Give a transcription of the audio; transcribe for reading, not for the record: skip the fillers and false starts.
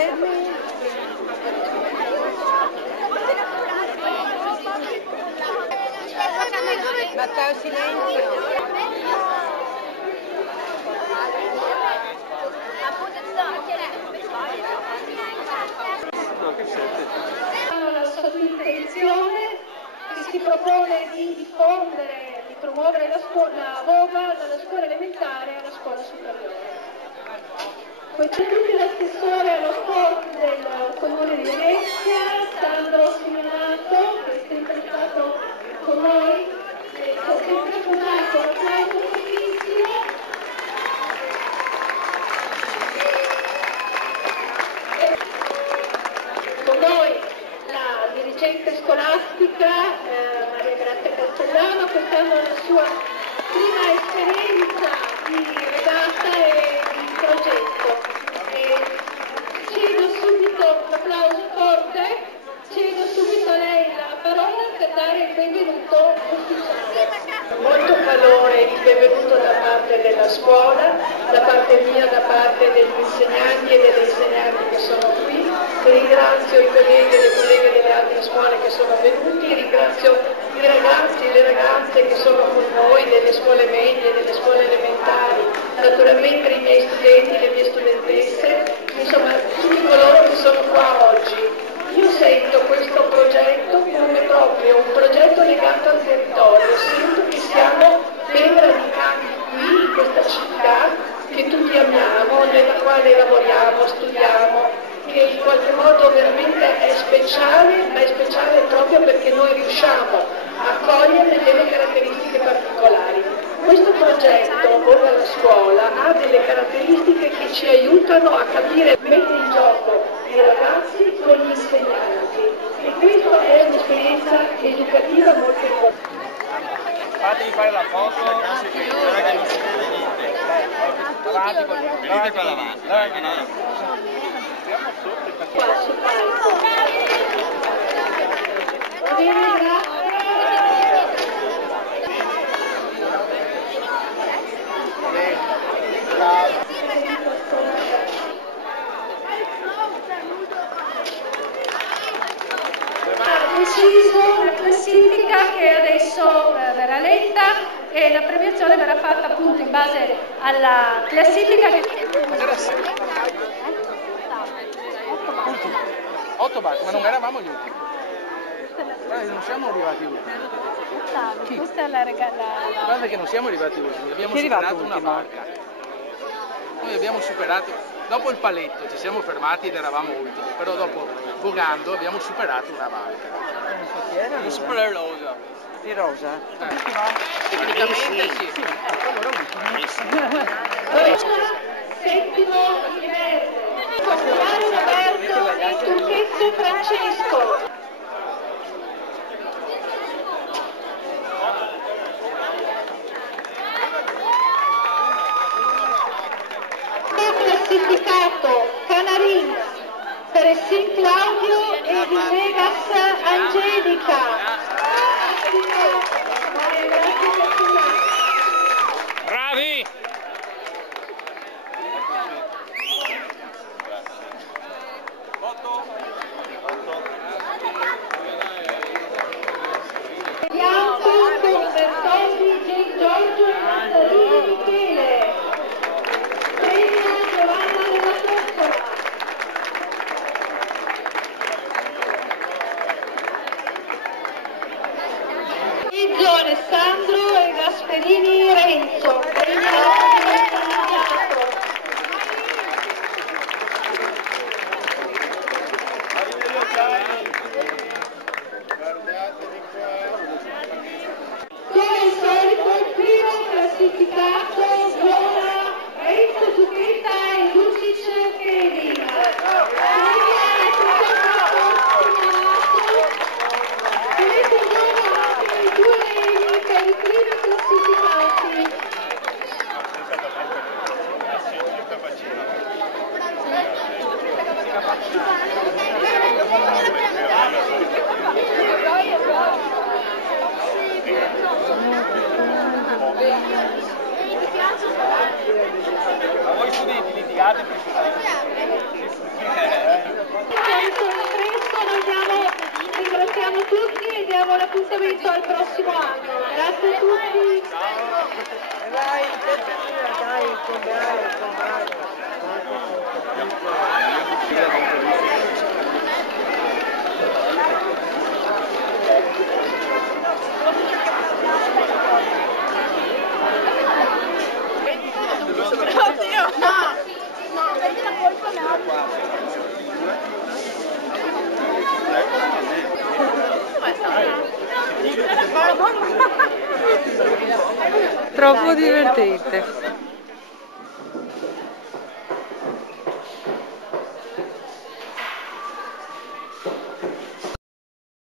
fermi. Matteo, silenzio. La sua intenzione che si propone di diffondere, di promuovere la VOGA dalla scuola elementare alla scuola superiore. Poi c'è anche l'assessore allo sport del Comune di Venezia, Sandro Simonato, che è sempre stato con noi, e ha sempre formato un applauso fortissimo. Con noi la dirigente scolastica Maria Grazia Castellano, quest'anno la sua prima esperienza di regata e di progetto. Cedo subito un applauso forte, cedo subito a lei la parola per dare il benvenuto ufficiale. Molto calore il benvenuto da parte della scuola, da parte mia, da parte degli insegnanti e delle insegnanti che sono qui. Ringrazio i colleghi e le colleghe delle altre scuole che sono venuti, ringrazio i ragazzi e le ragazze che sono con noi, delle scuole medie, delle scuole elementari, naturalmente i miei studenti, le mie studentesse, insomma tutti coloro che sono qua oggi. Io sento questo progetto come proprio un progetto legato al territorio, sento che siamo ben radicati qui in questa città che tutti amiamo, nella quale lavoriamo, studiamo, che in qualche modo veramente è speciale, ma è speciale proprio perché noi riusciamo a cogliere delle caratteristiche particolari. Questo progetto, Voga alla scuola, ha delle caratteristiche che ci aiutano a capire, mettere in gioco i ragazzi con gli insegnanti, e questa è un'esperienza educativa molto importante. Fatemi fare la foto, ragazzi, che non si vede niente. Avanti, venite qua davanti. Qua sul palco. Va bene, grazie. Ha deciso la classifica che adesso verrà letta e la premiazione verrà fatta appunto in base alla classifica che... 8 barche, ma non eravamo gli ultimi. Non siamo arrivati ultimi. Chi? Questa è la regala. Guarda che non siamo arrivati ultimi, abbiamo superato una barca. Noi abbiamo superato, dopo il paletto ci siamo fermati ed eravamo ultimi, però dopo vogando abbiamo superato una barca. Abbiamo superato rosa. Di rosa? Tecnicamente sì. Settimo il verde. Cogliano Roberto e Turchetto Francesco. Classificato Canarin, Peressin Claudio e di Vegas Angelica. Bravi! Bianco con Bertoldi, G. Giorgio e Mandarino Michele. Premio Giovanna della Trottola. Izzo Alessandro e Gasperini Renzo. Premio Teatro. Come al solito il primo classificato Viola Renzo Zucchetta e Lucic Kevin. Tenete in gioco anche i 2 reni per i primi classificati. Ma voi studenti litigate per tutti e diamo l'appuntamento al prossimo anno. Grazie a tutti. Dai, com'è. Oddio! No, vedi la colpa Troppo divertente.